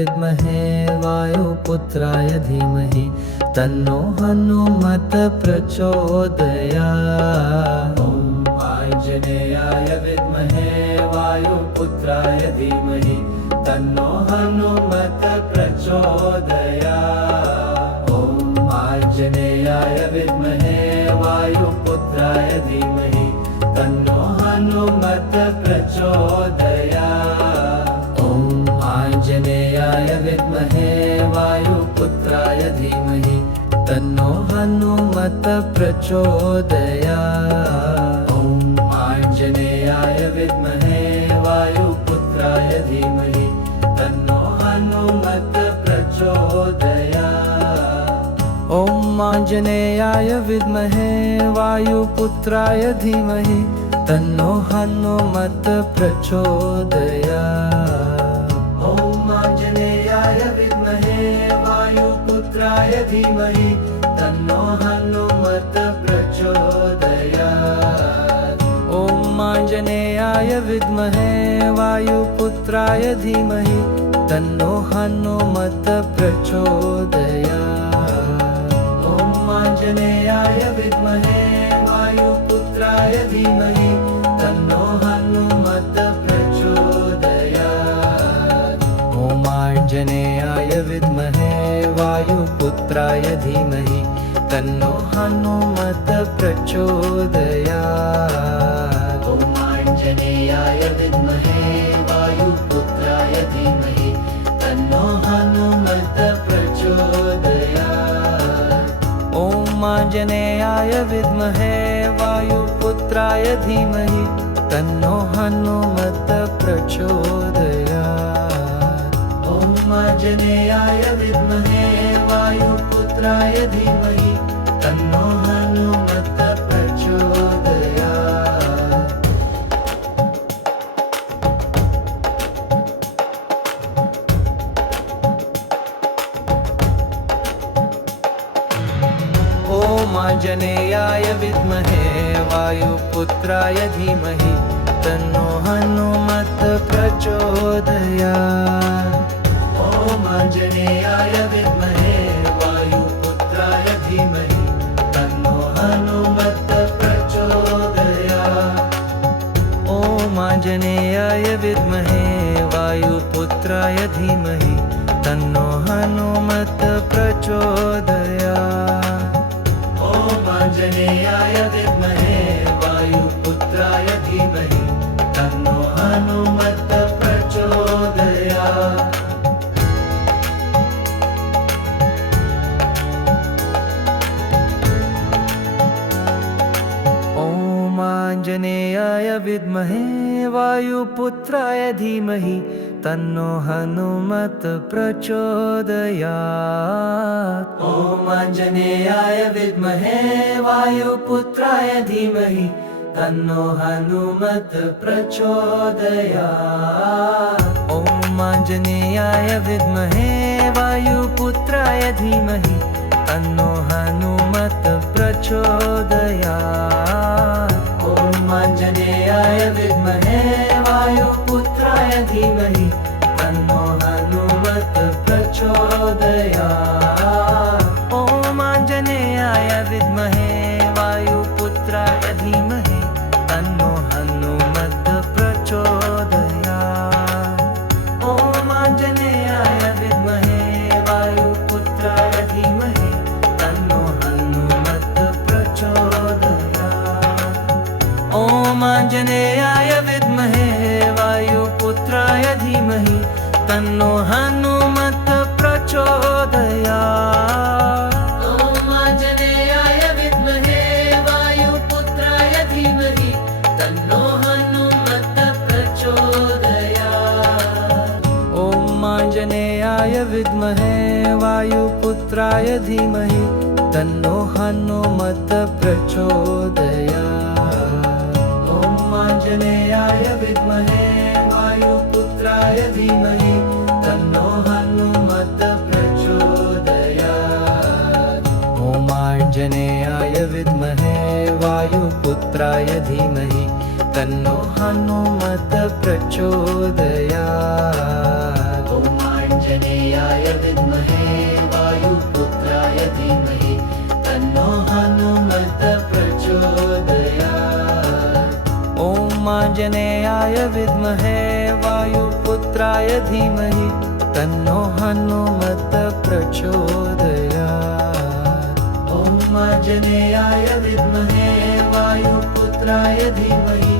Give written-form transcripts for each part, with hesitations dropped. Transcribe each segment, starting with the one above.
विद्महे वायुपुत्राय धीमहि तन्नो हनुमत प्रचोदयात्। ॐ आञ्जनेयाय विद्महे वायुपुत्राय धीमहि तन्नो हनुमत प्रचोदयात्। ॐ आञ्जनेयाय विद्महे वायुपुत्राय धीमहि तन्नो हनुमत प्रचोदयात्। ॐ आञ्जनेयाय विद्महे वायुपुत्राय धीमहि तन्नो हनुमत प्रचोदयात्। ॐ आञ्जनेयाय विद्महे वायुपुत्राय धीमहि तन्नो हनुमत प्रचोदयात्। ॐ आञ्जनेयाय विद्महे वायुपुत्राय धीमहि तन्नो हनुमत प्रचोदयात्। ॐ आञ्जनेयाय विद्महे वायुपुत्राय धीमहि तन्नो हनुमत प्रचोदयात्। ॐ आञ्जनेयाय विद्महे वायुपुत्राय धीमहि तन्नो हनुमत प्रचोदयात्। ॐ आञ्जनेयाय विद्महे वायुपुत्राय धीमहि तन्नो हनुमत प्रचोदयात्। ॐ आञ्जनेयाय विद्महे वायुपुत्राय धीमहि तन्नो हनुमत प्रचोदयात्। ॐ आञ्जनेयाय विद्महे वायुपुत्राय धीमहि तन्नो हनुमत प्रचोदयात्। ॐ आञ्जनेयाय विद्महे वायुपुत्राय धीमहि तन्नो हनुमत प्रचोदयात्। ॐ आञ्जनेयाय विद्महे वायुपुत्राय धीमहि तन्नो हनुमत प्रचोदयात्। ॐ आञ्जनेयाय विद्महे वायुपुत्राय धीमहि तन्नो हनुमत प्रचोदयात्। ॐ आञ्जनेयाय विद्महे वायुपुत्राय धीमहि तन्नो हनुमत प्रचोदयात्। ॐ आञ्जनेयाय विद्महे वायुपुत्राय धीमहि तन्नो हनुमत प्रचोदयात्। ॐ आञ्जनेयाय विद्महे वायुपुत्राय धीमहि तन्नो हनुमत प्रचोदयात्। ॐ आञ्जनेयाय विद्महे वायुपुत्राय धीमहि तन्नो हनुमत प्रचोदयात्। ॐ आञ्जनेयाय विद्महे वायुपुत्राय धीमहि तन्नो हनुमत प्रचोदयात्। ॐ आञ्जनेयाय विद्महे वायुपुत्राय धीमहि तन्नो हनुमत प्रचोदयात्। ॐ आञ्जनेयाय विद्महे वायुपुत्राय धीमहि तन्नो हनुमत प्रचोदयात्। ॐ आञ्जनेयाय विद्महे वायुपुत्राय धीमहि तन्नो हनुमत प्रचोदयात्। ॐ आञ्जनेयाय विद्महे वायुपुत्राय धीमहि तन्नो हनुमत प्रचोदयात्। ॐ आञ्जनेयाय विद्महे वायुपुत्राय धीमहि तन्नो हनुमत प्रचोदयात्। ॐ आञ्जनेयाय विद्महे वायुपुत्राय धीमहि तन्नो हनुमत प्रचोदयात्। ॐ आञ्जनेयाय विद्महे वायुपुत्राय धीमहि तन्नो हनुमत प्रचोदयात्। ॐ आञ्जनेयाय विद्महे वायुपुत्राय धीमहि तन्नो हनुमत प्रचोदयात्। ॐ आञ्जनेयाय विद्महे वायुपुत्राय धीमहि तन्नो हनुमत प्रचोदयात्। ॐ आञ्जनेयाय विद्महे वायुपुत्राय धीमहि तन्नो हनुमत प्रचोदयात्। ॐ आञ्जनेयाय विद्महे वायुपुत्राय धीमहि तन्नो हनुमत प्रचोदयात्। ॐ आञ्जनेयाय विद्महे वायुपुत्राय धीमहि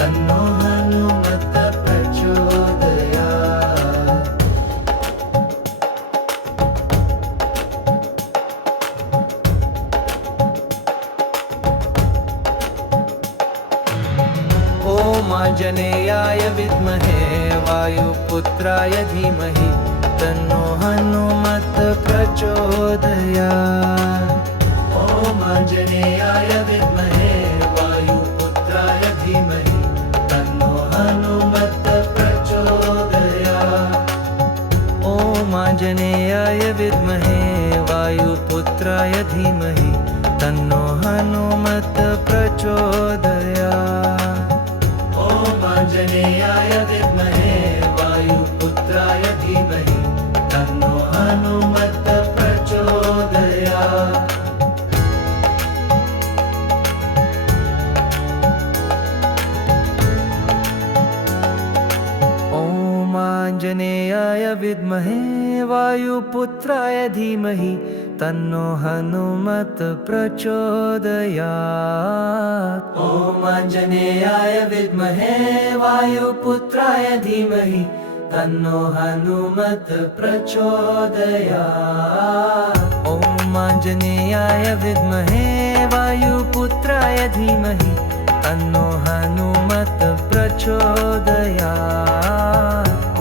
तन्नो हनुमत प्रचोदयात्। ॐ आञ्जनेयाय विद्महे वायुपुत्राय धीमहि तन्नो हनुमत प्रचोदयात्। ॐ आञ्जनेयाय विद्महे वायुपुत्राय धीमहि तन्नो हनुमत प्रचोदयात्। ॐ आञ्जनेयाय विद्महे वायुपुत्राय धीमहि तन्नो हनुमत प्रचोदयात्। ॐ आञ्जनेयाय विद्महे वायुपुत्राय धीमहि तन्नो हनुमत प्रचोदयात्। ॐ आञ्जनेयाय विद्महे वायुपुत्राय धीमहि तन्नो हनुमत प्रचोदयात्। ॐ आञ्जनेयाय विद्महे वायुपुत्राय धीमहि तन्नो हनुमत प्रचोदयात्। ॐ आञ्जनेयाय विद्महे वायुपुत्राय धीमहि तन्नो हनुमत प्रचोदयात्।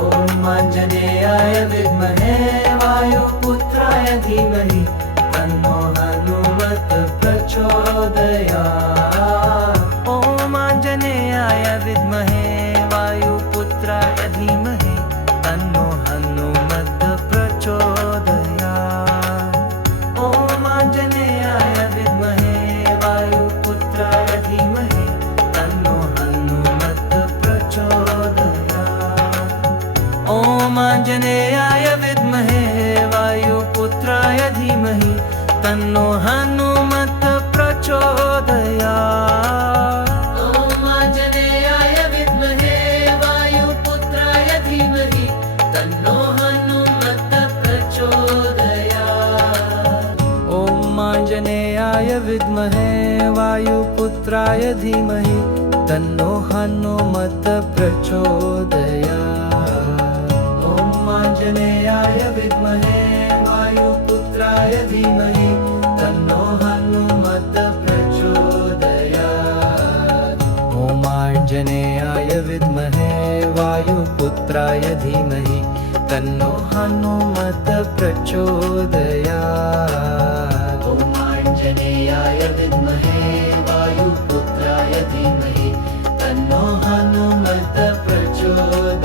ॐ आञ्जनेयाय विद्महे वायुपुत्राय धीमहि तन्नो हनुमत प्रचोदयात्। ॐ आञ्जनेयाय विद्महे वायुपुत्राय धीमहि तन्नो हनुमत प्रचोदयात्। ॐ आञ्जनेयाय विद्महे वायुपुत्राय धीमहि तन्नो हनुमत प्रचोदयात्। ॐ आञ्जनेयाय विद्महे वायुपुत्राय धीमहि तन्नो हनुमत प्रचोदयात्। ॐ आञ्जनेयाय विद्महे वायुपुत्राय धीमहि तन्नो हनुमत प्रचोदयात्। ॐ आञ्जनेयाय विद्महे वायुपुत्राय धीमहि तन्नो हनुमत प्रचोदयात्। ॐ आञ्जनेयाय विद्महे वायुपुत्राय धीमहि तन्नो हनुमत प्रचोदयात्। ॐ आञ्जनेयाय विद्महे वायुपुत्राय धीमहि तन्नो हनुमत प्रचोदयात्। ॐ आञ्जनेयाय विद्महे वायुपुत्राय धीमहि तन्नो हनुमत प्रचोदयात्।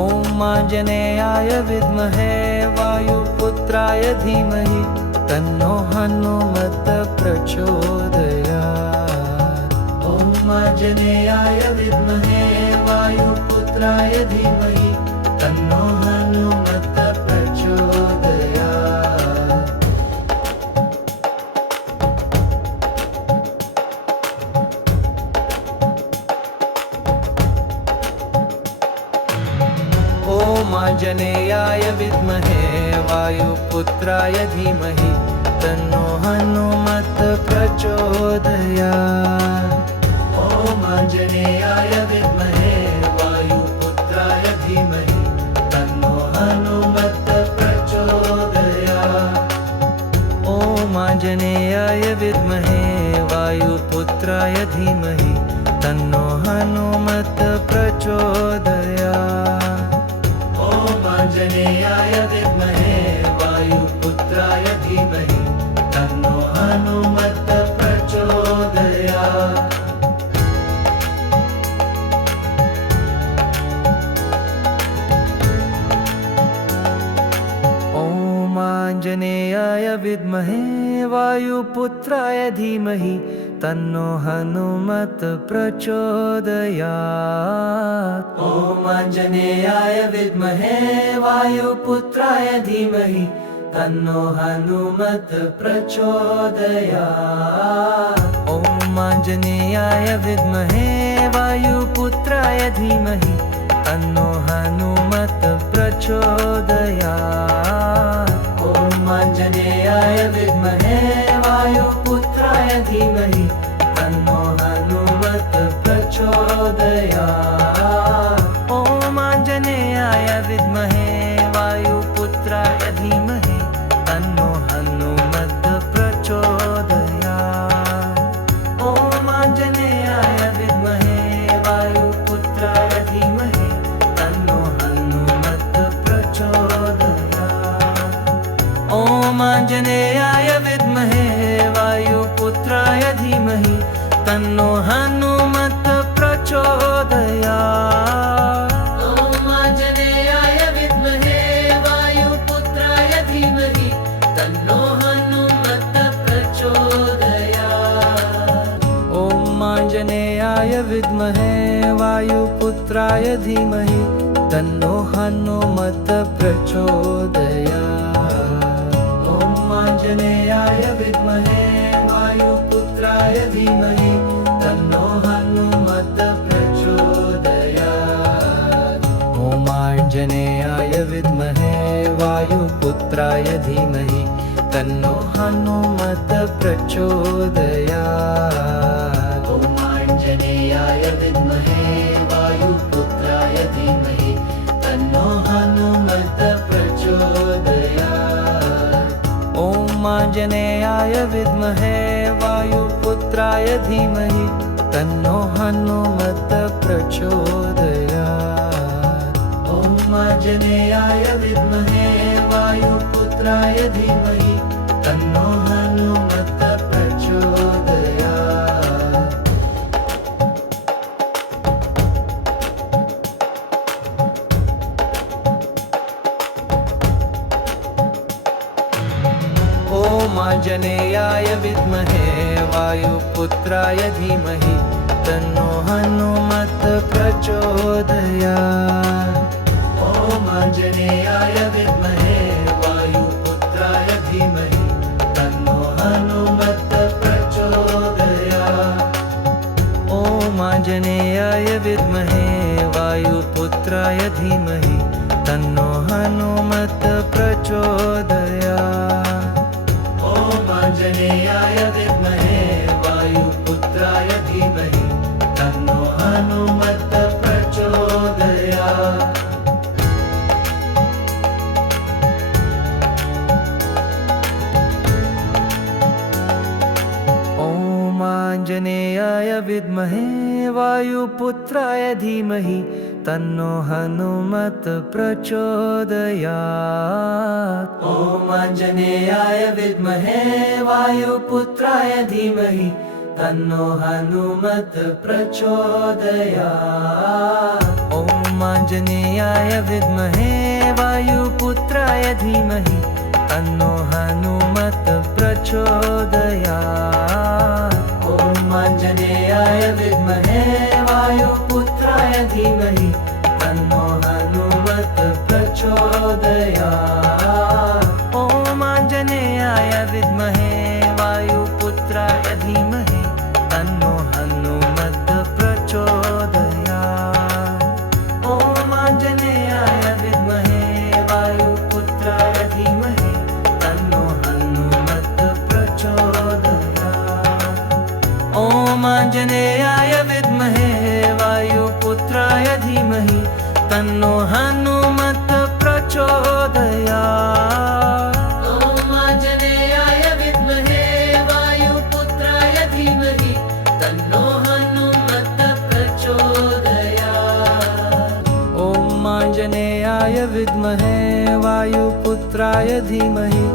ॐ आञ्जनेयाय विद्महे वायुपुत्राय धीमहि तन्नो हनुमत प्रचोदयात्। ॐ आञ्जनेयाय विद्महे वायुपुत्राय धीमहि तन्नो हनुमत प्रचोदयात्। ॐ आञ्जनेयाय विद्महे वायुपुत्राय धीमहि तन्नो हनुमत प्रचोदयात्। ॐ आञ्जनेयाय विद्महे वायुपुत्राय धीमहि तन्नो हनुमत प्रचोदयात्। ॐ आञ्जनेयाय विद्महे वायुपुत्राय धीमहि तन्नो हनुमत प्रचोदयात्। ॐ आञ्जनेयाय विद्महे वायुपुत्राय धीमहि तन्नो हनुमत प्रचोदयात्। ॐ आञ्जनेयाय विद्महे वायुपुत्राय धीमहि तन्नो हनुमत् प्रचोदयात्। ॐ आञ्जनेयाय विद्महे वायुपुत्राय धीमहि तन्नो हनुमत् प्रचोदयात्। ॐ आञ्जनेयाय विद्महे वायुपुत्राय धीमहि तन्नो हनुमत् प्रचोदयात्। ॐ आञ्जनेयाय विद्महे वायुपुत्राय धीमहि तन्नो हनुमत् प्रचोदयात्। ॐ आञ्जनेयाय विद्महे वायुपुत्राय धीमहि तन्नो हनुमत् प्रचोदयात्। ॐ आञ्जनेयाय विद्महे वायुपुत्राय धीमहि तन्नो हनुमत् प्रचोदयात्। ॐ आञ्जनेयाय विद्महे वायुपुत्राय धीमहि तन्नो हनुमत् प्रचोदयात्। ॐ आञ्जनेयाय विद्महे वायुपुत्राय धीमहि तन्नो हनुमत् प्रचोदयात्। ॐ आञ्जनेयाय विद्महे वायुपुत्राय धीमहि तन्नो हनुमत् प्रचोदयात्। ॐ आञ्जनेयाय विद्महे वायुपुत्राय धीमहि तन्नो हनुमत् प्रचोदयात्। ॐ आञ्जनेयाय विद्महे वायुपुत्राय धीमहि तन्नो हनुमत् प्रचोदयात्। ॐ आञ्जनेयाय विद्महे वायुपुत्राय धीमहि तन्नो हनुमत् प्रचोदयात्। ॐ आञ्जनेयाय विद्महे वायुपुत्राय धीमहि तन्नो हनुमत् प्रचोदयात्। ॐ आञ्जनेयाय विद्महे वायुपुत्राय धीमहि तन्नो हनुमत् प्रचोदयात्। ॐ आञ्जनेयाय विद्महे वायुपुत्राय धीमहि तन्नो हनुमत् प्रचोदयात्। ॐ आञ्जनेयाय विद्महे वायुपुत्राय धीमहि तन्नो हनुमत् प्रचोदयात्। ॐ आञ्जनेयाय विद्महे वायुपुत्राय धीमहि तन्नो हनुमत् प्रचोदयात्। ॐ आञ्जनेयाय विद्महे वायुपुत्राय धीमहि तन्नो हनुमत् प्रचोदयात्। ॐ आञ्जनेयाय विद्महे वायुपुत्राय धीमहि तन्नो हनुमत् प्रचोदयात्। ॐ आञ्जनेयाय विद्महे वायुपुत्राय धीमहि तन्नो हनुमत् प्रचोदयात्। ॐ आञ्जनेयाय विद्महे वायुपुत्राय धीमहि तन्नो हनुमत् प्रचोदयात्। ॐ आञ्जनेयाय विद्महे वायुपुत्राय धीमहि तन्नो हनुमत् प्रचोदयात्। ॐ आञ्जनेयाय विद्महे वायुपुत्राय धीमहि तन्नो हनुमत् प्रचोदयात्। ॐ आञ्जनेयाय विद्महे वायुपुत्राय धीमहि तन्नो हनुमत् प्रचोदयात्। ॐ आञ्जनेयाय विद्महे वायुपुत्राय धीमहि तन्नो हनुमत् प्रचोदयात्। ॐ आञ्जनेयाय विद्महे वायुपुत्राय धीमहि तन्नो हनुमत् प्रचोदयात्। ॐ आञ्जनेयाय विद्महे वायुपुत्राय धीमहि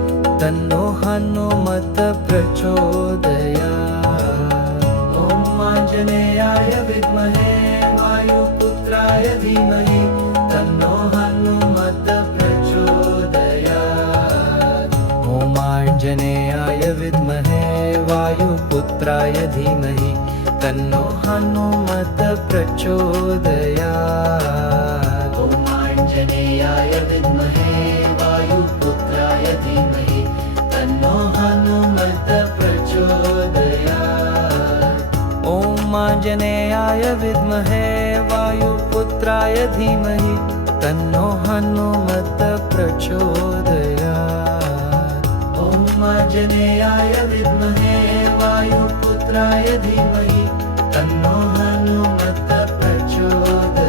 तन्नो हनुमत् प्रचोदयात्। ॐ आञ्जनेयाय विद्महे वायुपुत्राय धीमहि तन्नो हनुमत् प्रचोदयात्। ॐ आञ्जनेयाय विद्महे वायुपुत्राय वायुपुत्राय धीमहि तन्नो हनुमत् प्रचोदयात्। ॐ आञ्जनेयाय विद्महे वायुपुत्राय धीमहि तन्नो हनुमत् प्रचोदयात्। ॐ आञ्जनेयाय विद्महे वायुपुत्राय धीमहि तन्नो हनुमत् प्रचोदयात्। ॐ आञ्जनेयाय विद्महे वायुपुत्राय धीमहि तन्नो हनुमत् प्रचोदयात्।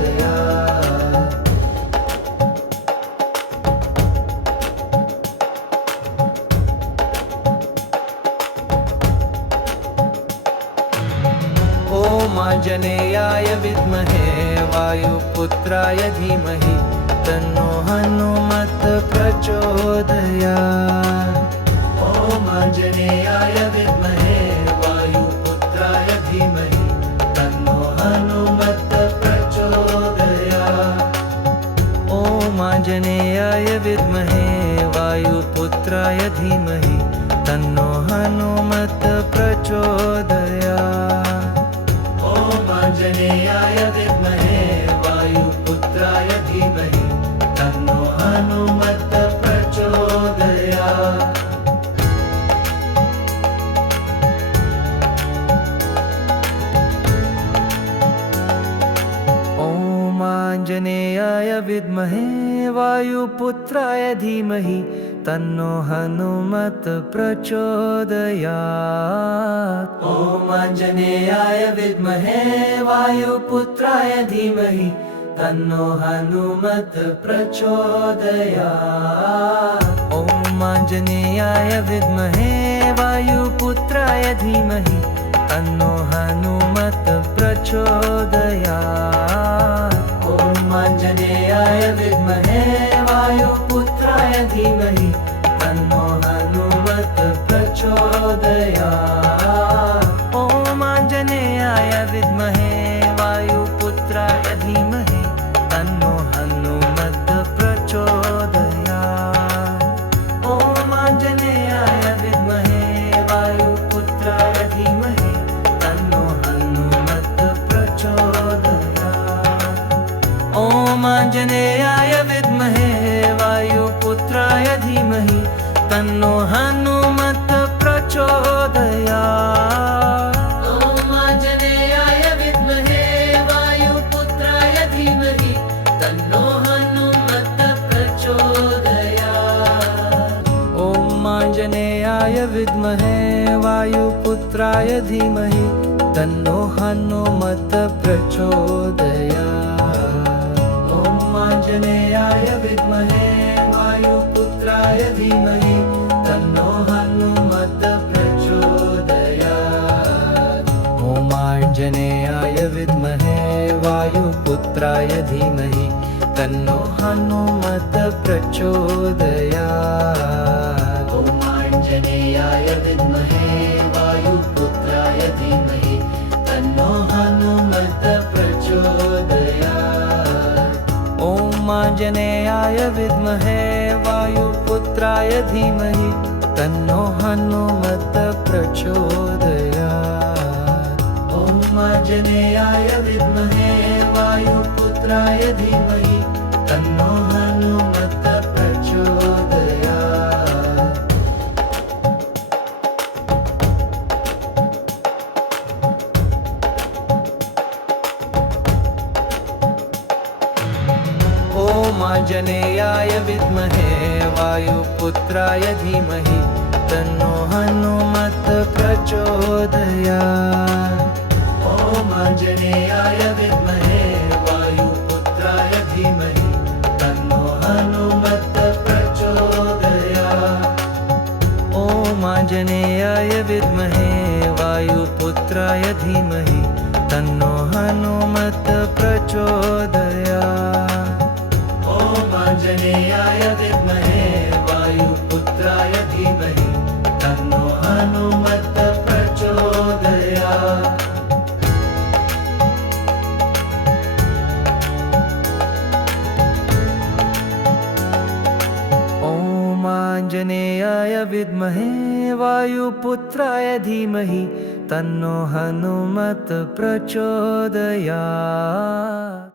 ॐ आञ्जनेयाय विद्महे वायुपुत्राय धीमहि तन्नो हनुमत् प्रचोदयात्। ॐ आञ्जनेयाय विद्महे वायुपुत्राय धीमहि तन्नो हनुमत् प्रचोदयात्। ॐ आञ्जनेयाय विद्महे वायुपुत्राय धीमहि तन्नो हनुमत् प्रचोदयात्। ॐ आञ्जनेयाय विद्महे वायुपुत्राय धीमहि तन्नो हनुमत् प्रचोदयात्। ॐ आञ्जनेयाय विद्महे वायुपुत्राय धीमहि तन्नो हनुमत् प्रचोदयात्। ॐ आञ्जनेयाय विद्महे वायुपुत्राय धीमहि तन्नो हनुमत् प्रचोदयात्। ॐ आञ्जनेयाय विद्महे वायुपुत्राय धीमहि तन्नो हनुमत् प्रचोदयात्। ॐ आञ्जनेयाय विद्महे वायुपुत्राय धीमहि तन्नो हनुमत् प्रचोदयात्। ॐ आञ्जनेयाय विद्महे वायुपुत्राय धीमहि तन्नो हनुमत् प्रचोदयात्। ॐ आञ्जनेयाय विद्महे वायुपुत्राय धीमहि तन्नो हनुमत् प्रचोदयात्। ॐ आञ्जनेयाय विद्महे वायुपुत्राय धीमहि तन्नो हनुमत् प्रचोदयात्। ॐ आञ्जनेयाय विद्महे वायुपुत्राय धीमहि तन्नो हनुमत् प्रचोदयात्। ॐ आञ्जनेयाय विद्महे वायुपुत्राय धीमहि तन्नो हनुमत् प्रचोदयात्। ॐ आञ्जनेयाय विद्महे वायुपुत्राय धीमहि तन्नो हनुमत् प्रचोदयात्। ॐ आञ्जनेयाय विद्महे वायुपुत्राय धीमहि तन्नो हनुमत् प्रचोदयात्। ॐ आञ्जनेयाय विद्महे वायुपुत्राय धीमहि तन्नो हनुमत् प्रचोदयात्। ॐ आञ्जनेयाय विद्महे वायुपुत्राय धीमहि तन्नो हनुमत् प्रचोदयात्। ॐ आञ्जनेयाय विद्महे वायुपुत्राय धीमहि तन्नो हनुमत् प्रचोदयात्। ॐ आञ्जनेयाय विद्महे वायुपुत्राय धीमहि तन्नो हनुमत् प्रचोदयात्। ॐ आञ्जनेयाय विद्महे वायुपुत्राय धीमहि तन्नो हनुमत् प्रचोदयात्। ॐ आञ्जनेयाय विद्महे वायुपुत्राय धीमहि तन्नो हनुमत् प्रचोदयात्। ॐ आञ्जनेयाय विद्महे वायुपुत्राय धीमहि तन्नो हनुमत् प्रचोदयात्। आञ्जनेयाय विद्महे वायुपुत्राय धीमहि तन्नो हनुमत प्रचोदयात्।